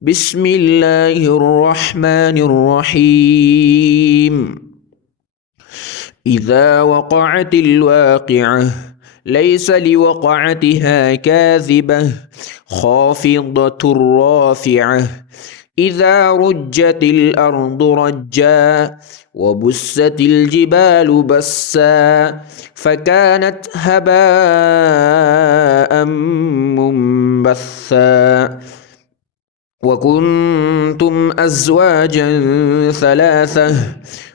بسم الله الرحمن الرحيم. إذا وقعت الواقعة ليس لوقعتها كاذبة خافضة رافعة إذا رجت الأرض رجا وبست الجبال بسا فكانت هباء منبثا وكنتم أزواجا ثلاثة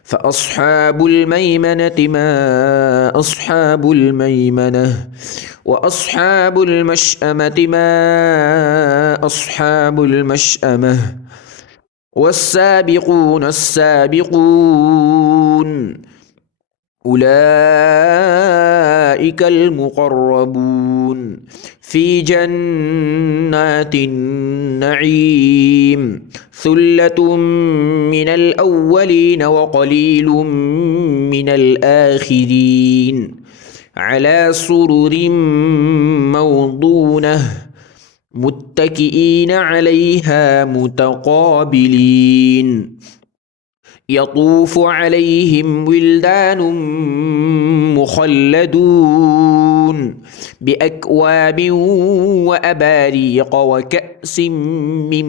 فأصحاب الميمنة ما أصحاب الميمنة وأصحاب المشأمة ما أصحاب المشأمة والسابقون السابقون أولئك المقربون في جنات النعيم ثلة من الأولين وقليل من الآخرين على سرر موضونة متكئين عليها متقابلين يطوف عليهم ولدان مخلدون بأكواب وأباريق وكأس من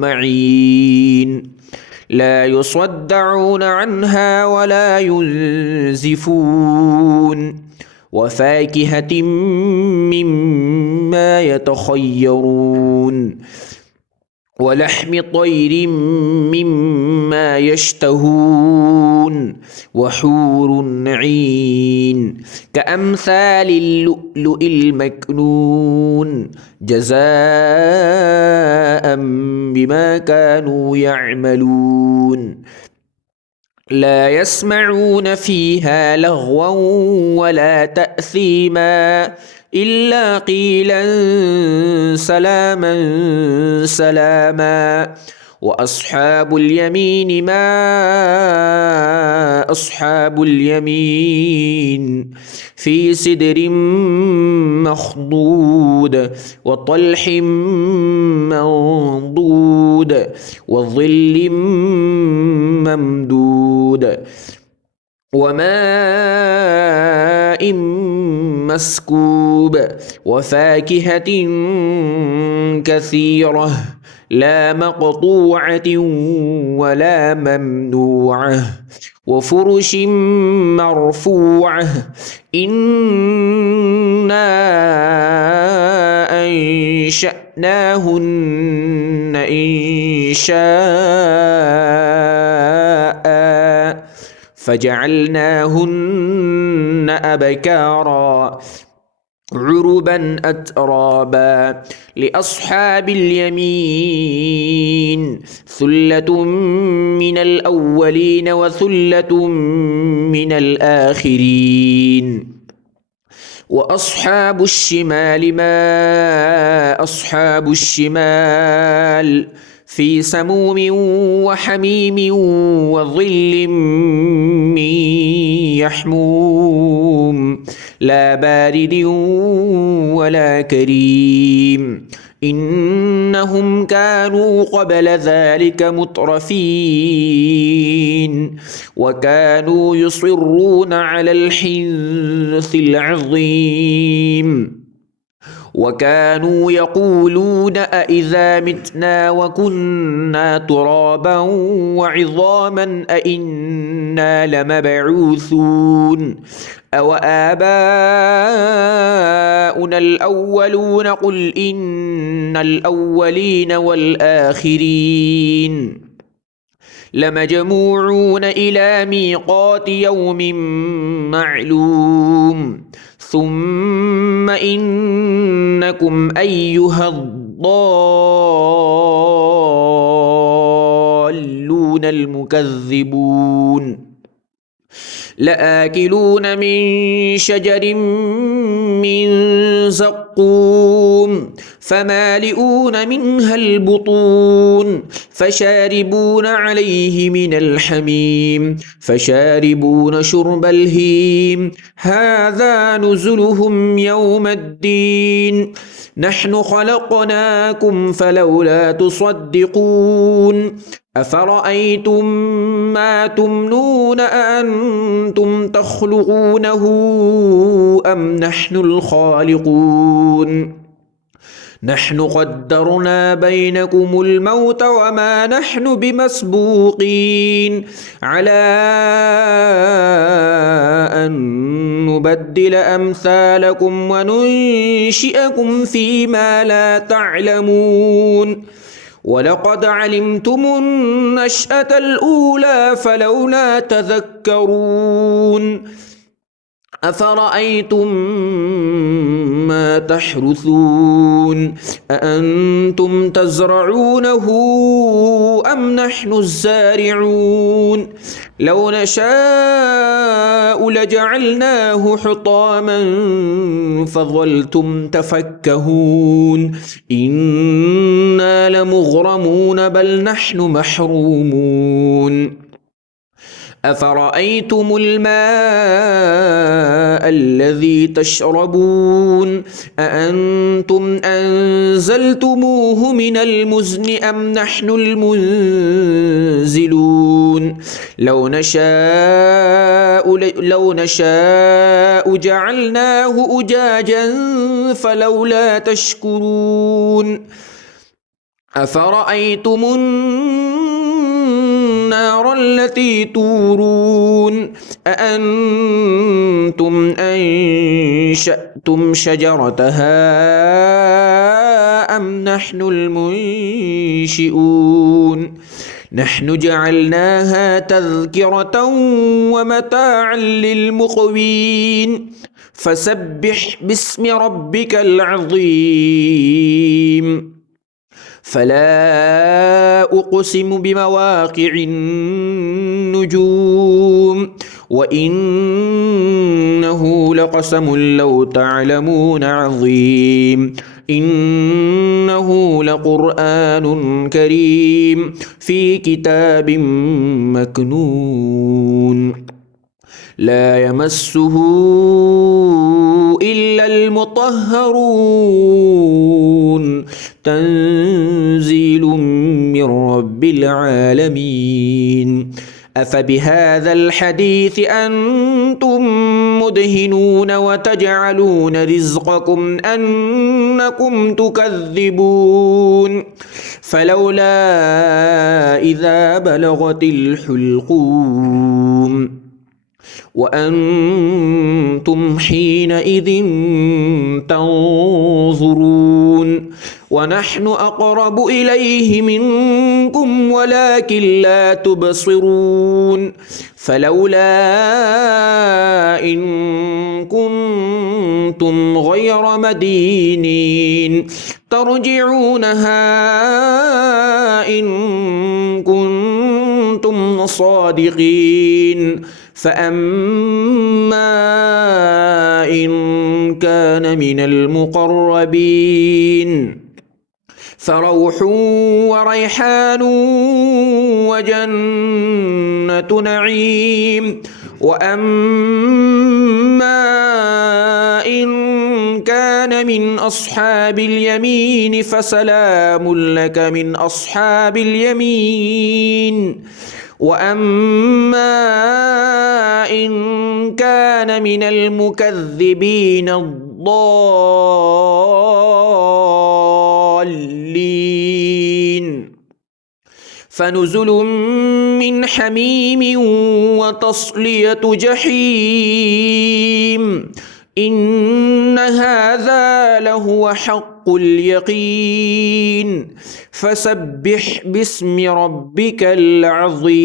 معين لا يصدعون عنها ولا ينزفون وفاكهة مما يتخيرون ولحم طير مما يشتهون وحور عين كأمثال اللؤلؤ المكنون جزاء بما كانوا يعملون لا يسمعون فيها لغوا ولا تأثيما إلا قيلا سلاما سلاما وأصحاب اليمين ما أصحاب اليمين في سدر مخضود وطلح منضود وظل ممدود وماء مسكوب وفاكهة كثيرة لا مقطوعة ولا ممنوعة وفرش مرفوعة إنا أنشأناهن إنشاء فجعلناهن أبكارا عربا أترابا لأصحاب اليمين ثلة من الأولين وثلة من الآخرين وأصحاب الشمال ما أصحاب الشمال في سموم وحميم وظل من يحموم لا بارد ولا كريم إنهم كانوا قبل ذلك مترفين وكانوا يصرون على الحنث العظيم وكانوا يقولون أإذا متنا وكنا ترابا وعظاما أإنا لمبعوثون أوآباؤنا الأولون قل إن الأولين والآخرين لمجموعون إلى ميقات يوم معلوم ثم إنكم أيها الضالون المكذبون لآكلون من شجر من زقوم فمالئون منها البطون فشاربون عليه من الحميم فشاربون شرب الهيم هذا نزلهم يوم الدين نحن خلقناكم فلولا تصدقون أفرأيتم ما تمنون أأنتم تخلقونه أم نحن الخالقون نحن قدرنا بينكم الموت وما نحن بمسبوقين على أن نبدل أمثالكم وننشئكم فيما لا تعلمون ولقد علمتم النشأة الأولى فلولا تذكرون أفرأيتم ما تحرثون أأنتم تزرعونه أم نحن الزارعون لو نشاء لجعلناه حطاما فظلتم تفكهون إنا لمغرمون بل نحن محرومون أفرأيتم الماء الذي تشربون أأنتم أنزلتموه من المزن أم نحن المنزلون لو نشاء جعلناه أجاجا فلولا تشكرون أفرأيتم النار التي تورون أأنتم أنشأتم شجرتها أم نحن المنشئون نحن جعلناها تذكرة ومتاعا للمقوين فسبح باسم ربك العظيم فلا أقسم بمواقع النجوم وإنه لقسم لو تعلمون عظيم إنه لقرآن كريم في كتاب مكنون لا يمسه إلا المطهرون تنزيل من رب العالمين أفبهذا الحديث أنتم مدهنون وتجعلون رزقكم أنكم تكذبون فلولا إذا بلغت الحلقوم وأنتم حينئذ تنظرون ونحن أقرب إليه منكم ولكن لا تبصرون فلولا إن كنتم غير مدينين ترجعونها إن كنتم صادقين فأما إن كان من المقربين فروح وريحان وجنة نعيم وأما إن كان من أصحاب اليمين فسلام لك من أصحاب اليمين وأما إن كان من المكذبين الضالين فنزل من حميم وتصلية جحيم إن هذا لهو حق اليقين فسبح باسم ربك العظيم